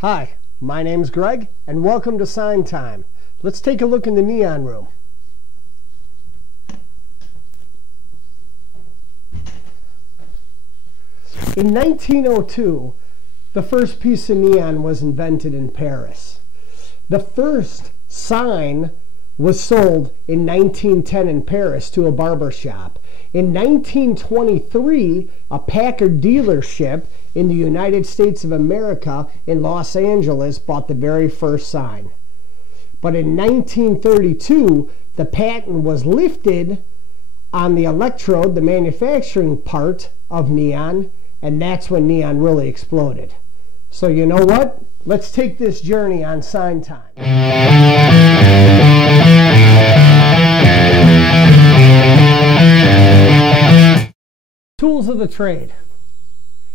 Hi, my name's Greg, and welcome to Sign Time. Let's take a look in the neon room. In 1902, the first piece of neon was invented in Paris. The first sign was sold in 1910 in Paris to a barber shop. In 1923, a Packard dealership in the United States of America in Los Angeles bought the very first sign. But in 1932, the patent was lifted on the electrode, the manufacturing part of neon, and that's when neon really exploded. So you know what? Let's take this journey on Sign Time. Tools of the trade.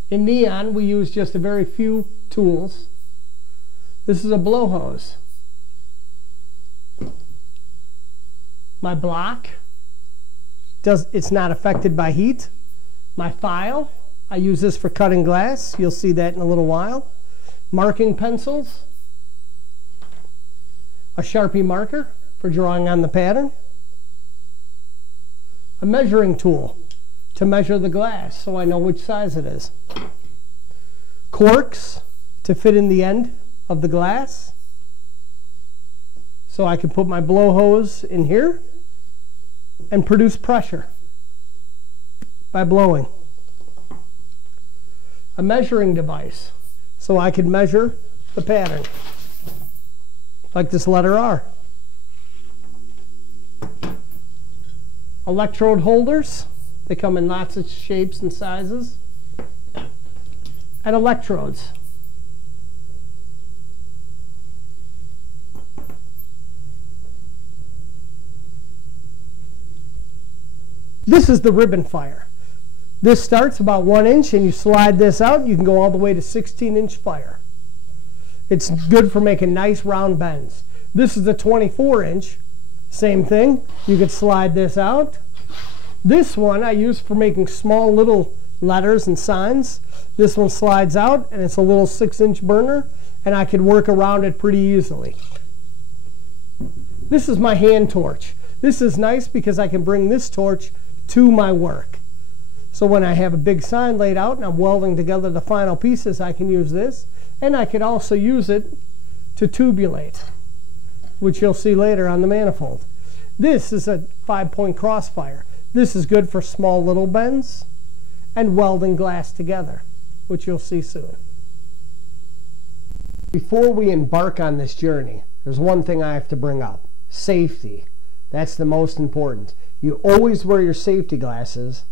In neon, we use just a very few tools. This is a blow hose. My block, it's not affected by heat. My file, I use this for cutting glass. You'll see that in a little while. Marking pencils. A Sharpie marker for drawing on the pattern. A measuring tool to measure the glass so I know which size it is. Corks to fit in the end of the glass so I can put my blow hose in here and produce pressure by blowing. A measuring device so I can measure the pattern, like this letter R. Electrode holders, they come in lots of shapes and sizes. And electrodes. This is the ribbon fire. This starts about 1 inch and you slide this out, you can go all the way to 16-inch fire. It's good for making nice round bends. This is a 24-inch, same thing. You could slide this out. This one I use for making small little letters and signs. This one slides out and it's a little 6-inch burner and I can work around it pretty easily. This is my hand torch. This is nice because I can bring this torch to my work. So when I have a big sign laid out and I'm welding together the final pieces, I can use this. And I could also use it to tubulate, which you'll see later on the manifold. This is a 5-point crossfire. This is good for small little bends and welding glass together, which you'll see soon. Before we embark on this journey, there's one thing I have to bring up. Safety. That's the most important. You always wear your safety glasses,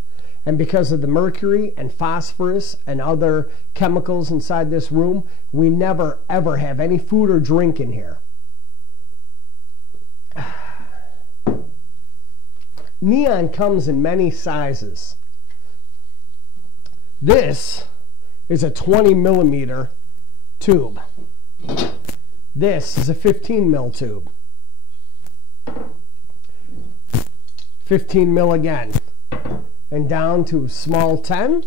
and because of the mercury and phosphorus and other chemicals inside this room, we never ever have any food or drink in here. Neon comes in many sizes. This is a 20mm tube. This is a 15mm tube. 15mm again. And down to a small 10,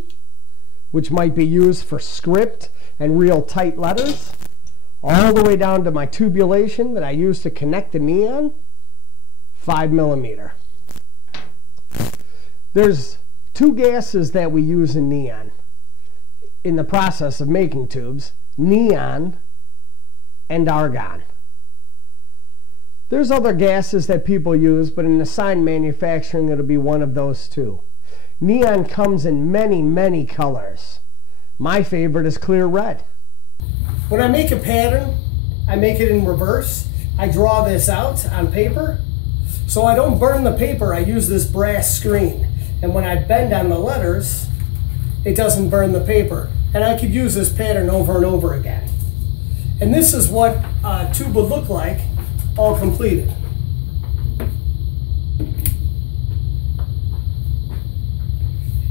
which might be used for script and real tight letters. All the way down to my tubulation that I use to connect the neon, 5mm. There's two gases that we use in neon in the process of making tubes, neon and argon. There's other gases that people use, but in the sign manufacturing it'll be one of those two. Neon comes in many, many colors. My favorite is clear red. When I make a pattern, I make it in reverse. I draw this out on paper. So I don't burn the paper, I use this brass screen. And when I bend on the letters, it doesn't burn the paper. And I could use this pattern over and over again. And this is what a tube would look like, all completed.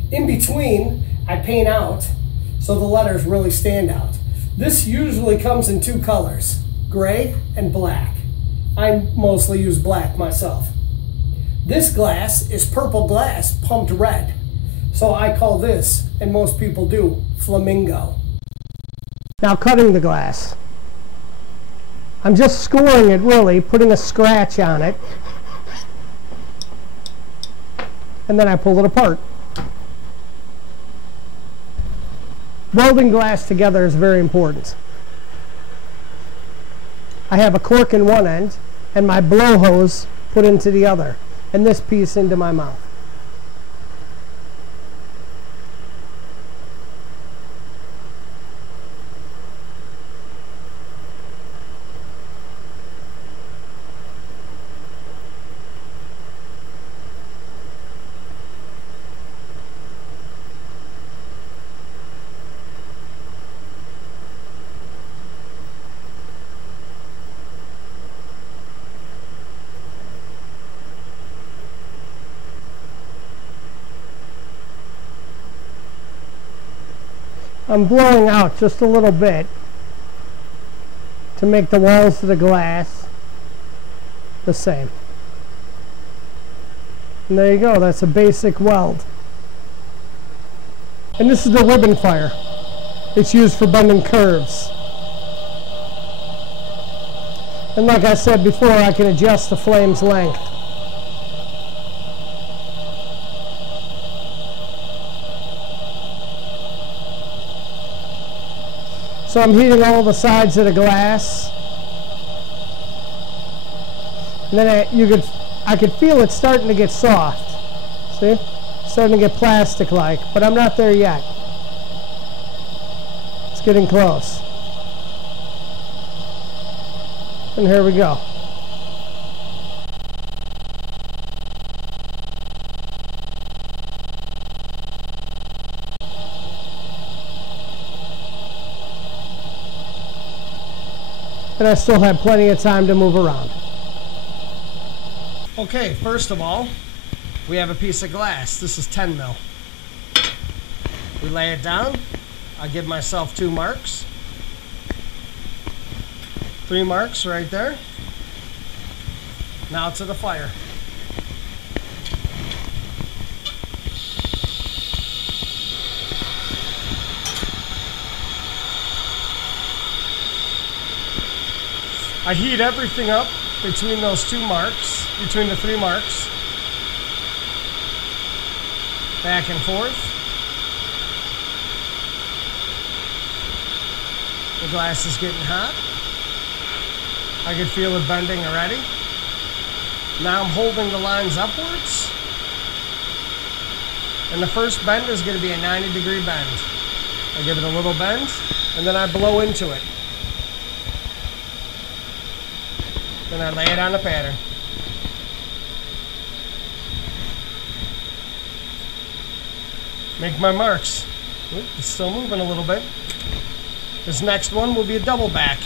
In between, I paint out so the letters really stand out. This usually comes in two colors, gray and black. I mostly use black myself. This glass is purple glass pumped red. So I call this, and most people do, flamingo. Now cutting the glass. I'm just scoring it, really, putting a scratch on it. And then I pull it apart. Welding glass together is very important. I have a cork in one end and my blow hose put into the other, and this piece into my mouth. I'm blowing out just a little bit to make the walls of the glass the same. And there you go, that's a basic weld. And this is the ribbon fire. It's used for bending curves. And like I said before, I can adjust the flame's length. So I'm heating all the sides of the glass. And then I could feel it starting to get soft. See? Starting to get plastic-like, but I'm not there yet. It's getting close. And here we go. And I still have plenty of time to move around. Okay, first of all, we have a piece of glass. This is 10 mil. We lay it down. I give myself 2 marks. 3 marks right there. Now to the fire. I heat everything up between those 2 marks, between the 3 marks. Back and forth. The glass is getting hot. I can feel it bending already. Now I'm holding the lines upwards. And the first bend is going to be a 90-degree bend. I give it a little bend, and then I blow into it. Then I lay it on the pattern. Make my marks. Oop, it's still moving a little bit. This next one will be a double back.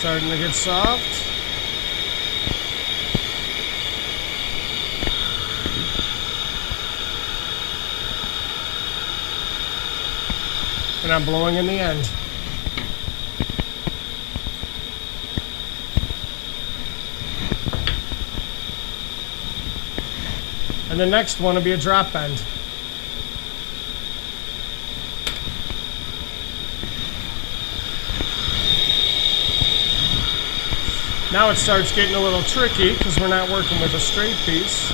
Starting to get soft. And I'm blowing in the end. And the next one will be a drop bend. Now it starts getting a little tricky because we're not working with a straight piece.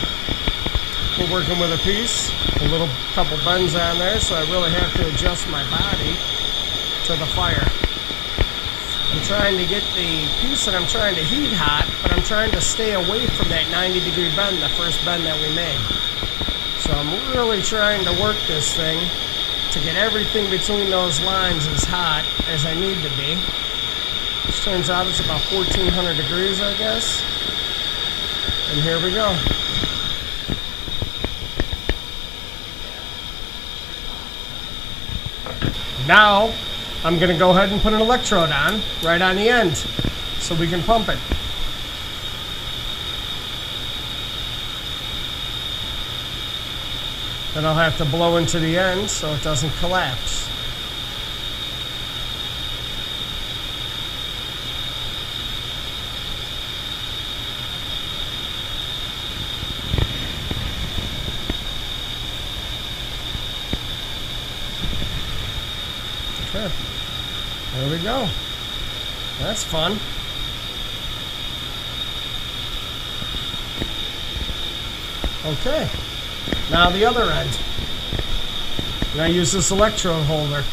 We're working with a piece, a little couple bends on there, so I really have to adjust my body to the fire. I'm trying to get the piece that I'm trying to heat hot, but I'm trying to stay away from that 90-degree bend, the first bend that we made. So I'm really trying to work this thing to get everything between those lines as hot as I need to be. Which turns out it's about 1400 degrees, I guess. And here we go. Now, I'm going to go ahead and put an electrode on, right on the end, so we can pump it. Then I'll have to blow into the end so it doesn't collapse. Okay, there we go. That's fun. Okay, now the other end. And I use this electrode holder.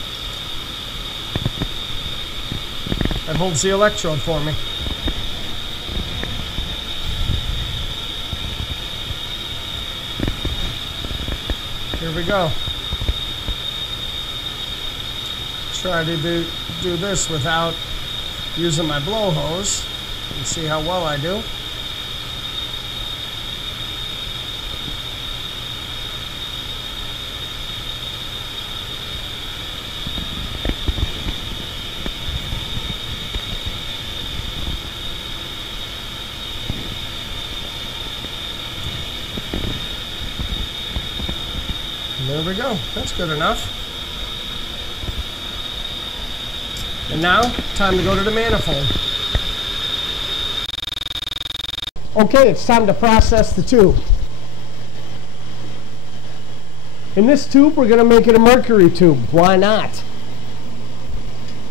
That holds the electrode for me. Here we go. Try to do this without using my blow hose and see how well I do. And there we go. That's good enough. And now, time to go to the manifold. Okay, it's time to process the tube. In this tube, we're going to make it a mercury tube. Why not?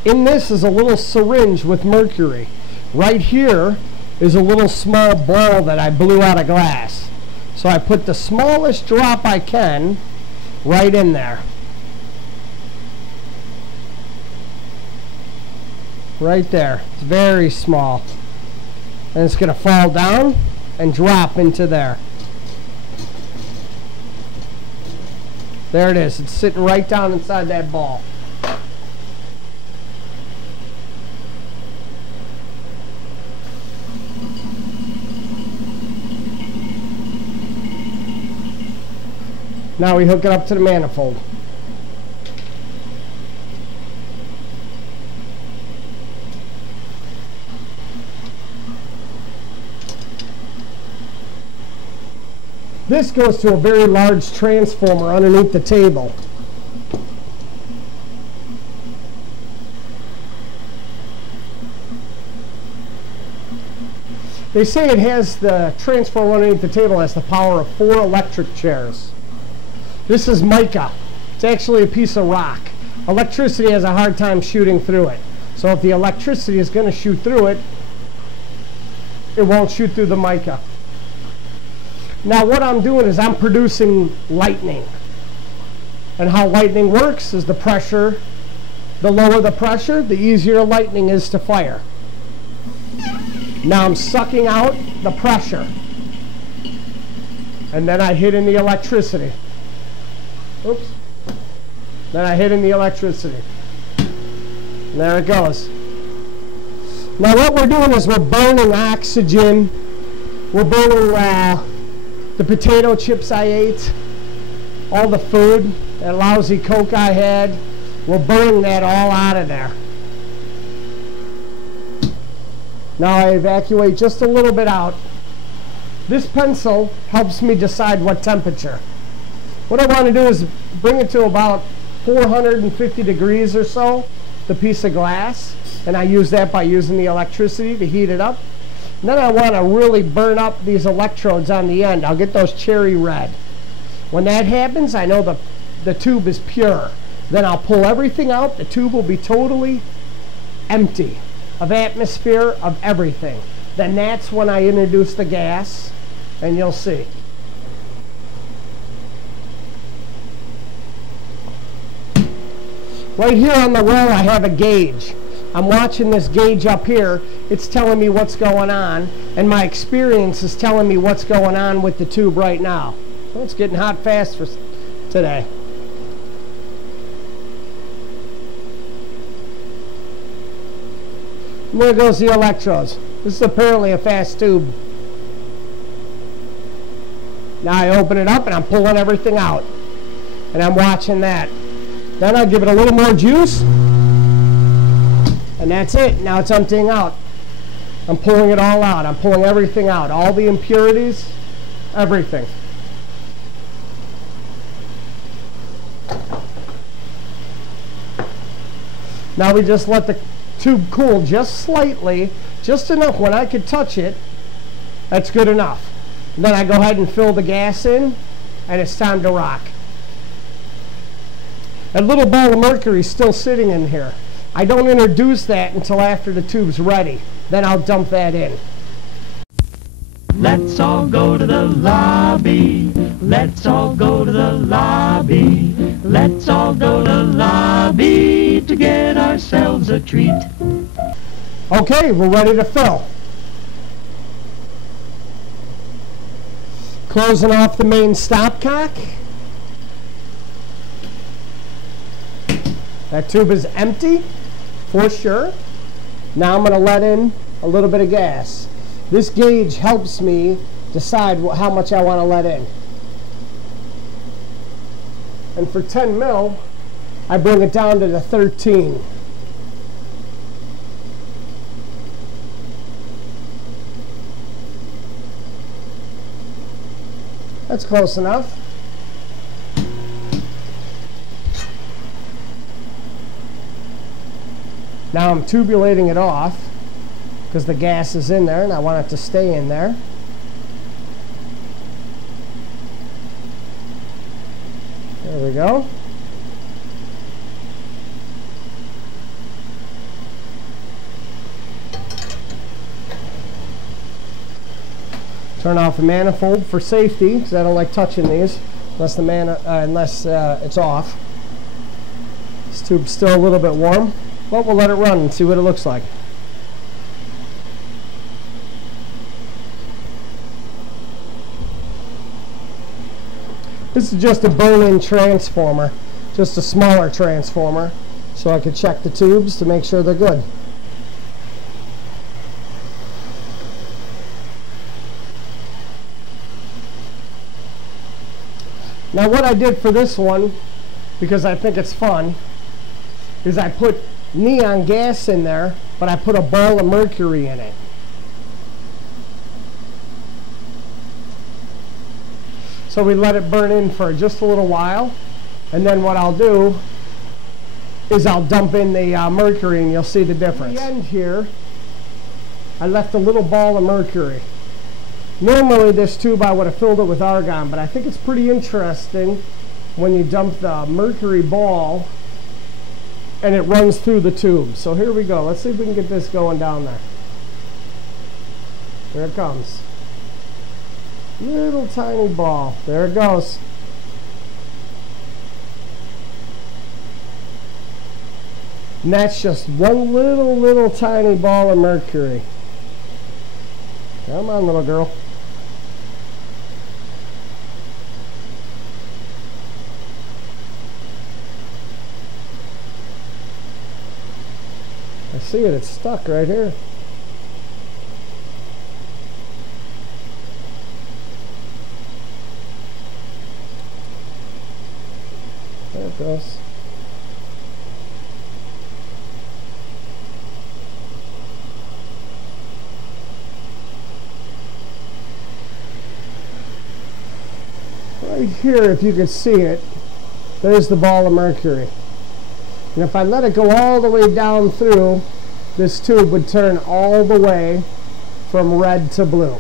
In this is a little syringe with mercury. Right here is a little small ball that I blew out of glass. So I put the smallest drop I can right in there. Right there. It's very small. And it's going to fall down and drop into there. There it is. It's sitting right down inside that ball. Now we hook it up to the manifold. This goes to a very large transformer underneath the table. They say it has the transformer underneath the table has the power of 4 electric chairs. This is mica. It's actually a piece of rock. Electricity has a hard time shooting through it. So if the electricity is going to shoot through it, it won't shoot through the mica. Now what I'm doing is I'm producing lightning. And how lightning works is the pressure. The lower the pressure, the easier lightning is to fire. Now I'm sucking out the pressure. And then I hit in the electricity. Oops. Then I hit in the electricity. And there it goes. Now what we're doing is we're burning oxygen. We're burning the potato chips I ate, all the food, that lousy Coke I had. We're burning that all out of there. Now I evacuate just a little bit out. This pencil helps me decide what temperature. What I want to do is bring it to about 450 degrees or so, the piece of glass, and I use that by using the electricity to heat it up. And then I want to really burn up these electrodes on the end. I'll get those cherry red. When that happens, I know the tube is pure. Then I'll pull everything out. The tube will be totally empty of atmosphere, of everything. Then that's when I introduce the gas, and you'll see. Right here on the roll, I have a gauge. I'm watching this gauge up here. It's telling me what's going on, and my experience is telling me what's going on with the tube right now. So it's getting hot fast for today. And there goes the electrodes. This is apparently a fast tube. Now I open it up and I'm pulling everything out. And I'm watching that. Then I'll give it a little more juice. And that's it. Now it's emptying out. I'm pulling it all out. I'm pulling everything out. All the impurities, everything. Now we just let the tube cool just slightly, just enough when I could touch it. That's good enough. Then I go ahead and fill the gas in, and it's time to rock. That little ball of mercury is still sitting in here. I don't introduce that until after the tube's ready. Then I'll dump that in. Let's all go to the lobby. Let's all go to the lobby. Let's all go to the lobby to get ourselves a treat. Okay, we're ready to fill. Closing off the main stopcock. That tube is empty, for sure. Now I'm going to let in a little bit of gas. This gauge helps me decide how much I want to let in. And for 10 mil, I bring it down to the 13. That's close enough. Now I'm tubulating it off because the gas is in there and I want it to stay in there. There we go. Turn off the manifold for safety because I don't like touching these unless it's off. This tube's still a little bit warm, but we'll let it run and see what it looks like. This is just a burn-in transformer, just a smaller transformer, so I could check the tubes to make sure they're good. Now what I did for this one, because I think it's fun, is I put neon gas in there, but I put a ball of mercury in it. So we let it burn in for just a little while, and then what I'll do is I'll dump in the mercury and you'll see the difference. At the end here, I left a little ball of mercury. Normally this tube I would have filled it with argon, but I think it's pretty interesting when you dump the mercury ball and it runs through the tube. So here we go. Let's see if we can get this going down there. There it comes. Little tiny ball. There it goes. And that's just one little tiny ball of mercury. Come on, little girl. I see it, it's stuck right here. There it goes. Right here, if you can see it, there's the ball of mercury. And if I let it go all the way down through, this tube would turn all the way from red to blue.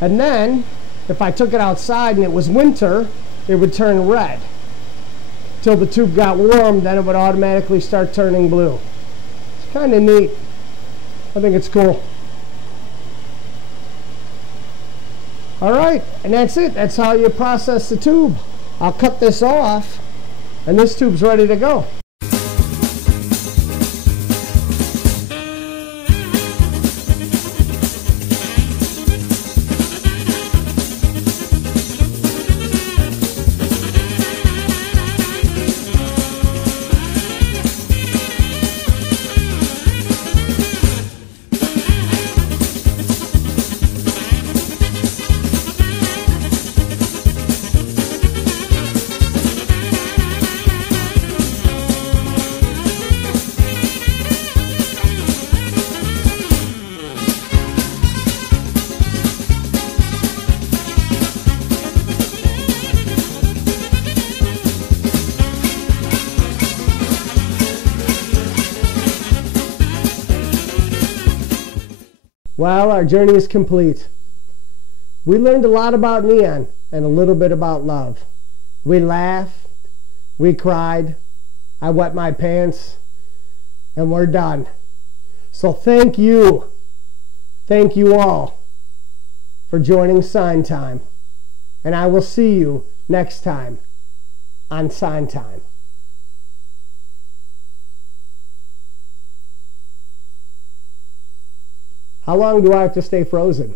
And then, if I took it outside and it was winter, it would turn red. Till the tube got warm, then it would automatically start turning blue. It's kind of neat. I think it's cool. Alright, and that's it. That's how you process the tube. I'll cut this off, and this tube's ready to go. Well, our journey is complete. We learned a lot about neon and a little bit about love. We laughed, we cried, I wet my pants, and we're done. So thank you all for joining Sign Time. And I will see you next time on Sign Time. How long do I have to stay frozen?